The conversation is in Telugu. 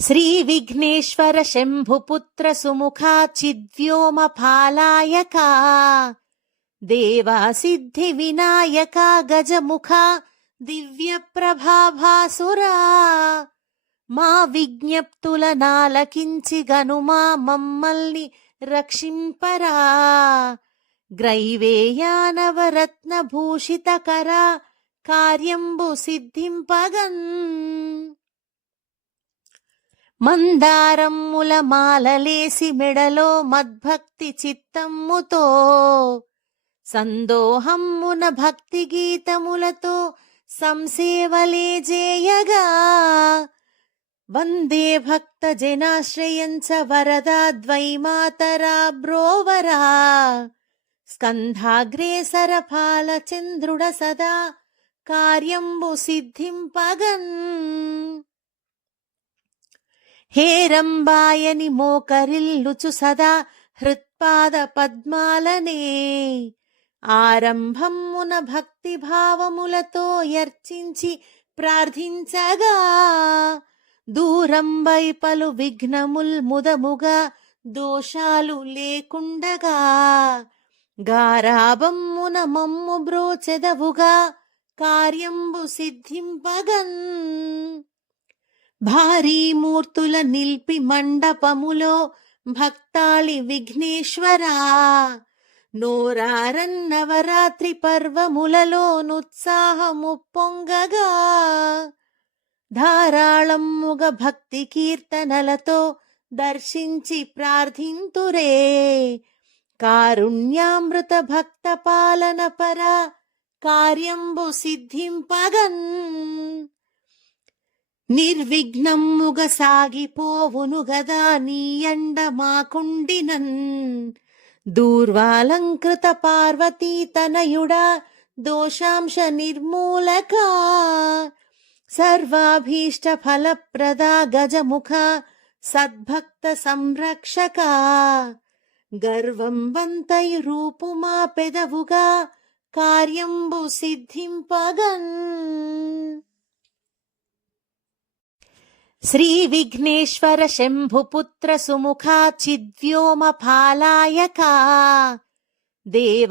శ్రీ విఘ్నేశ్వర శంభుపుత్ర సుముఖా చిద్వ్యోమ ఫాలాయక దేవా వినాయక గజముఖ దివ్య ప్రభాభాసురా మా విజ్ఞప్తుల నాలకించి గనుమా మమ్మల్ని రక్షింపరా గ్రైవేయానవరత్న భూషితకర కార్యంబు సిద్ధింపగన్ మందారమ్ముల మాలలేసి మెడలో మద్భక్తి చిత్తమ్ముతో సందోహమ్మున భక్తి గీతములతో సంసేవలే జేయగా. వందే భక్త జనాశ్రయంచ వరదా ద్వైమాతరా బ్రోవరా. స్కంధాగ్రేసర ఫాల చంద్రుడ సదా కార్యంబు సిద్ధింపగన్. హేరంబాయని మోకరిల్లుచు సదా హృత్పాద పద్మాలనే. ఆరంభమున భక్తి భావములతో యర్చించి ప్రార్థించగా దూరంబై పలు విఘ్నముల్ ముదముగా దోషాలు లేకుండగా గారాబమ్మున మమ్ము బ్రోచెదవుగా కార్యంబు సిద్ధింపగన్. భారీ మూర్తుల నిల్పి మండపములో భక్తాళి విఘ్నేశ్వరా. నోరారన్నవరాత్రి పర్వములలోనుత్సాహము పొంగగా. ధారాళమ్ముగ భక్తి కీర్తనలతో దర్శించి ప్రార్థింతురే. కారుణ్యామృత భక్త పాలన పర కార్యంబు సిద్ధింపగన్. నిర్విఘ్నమ్ముగ సాగిపోవును గదా నీ ఎండ మాకుండినన్ దూర్వాలంకృత పార్వతీ తనయుడా దోషాంశ నిర్మూలక. సర్వాభీష్ట ఫలప్రదా గజముఖ సద్భక్త సంరక్షక. గర్వం వంతయు రూపుమా పెదవుగా కార్యంబు సిద్ధింపగన్. శ్రీ విఘ్నేశ్వర శంభుపుత్ర సుముఖా చిద్వ్యోమ దేవ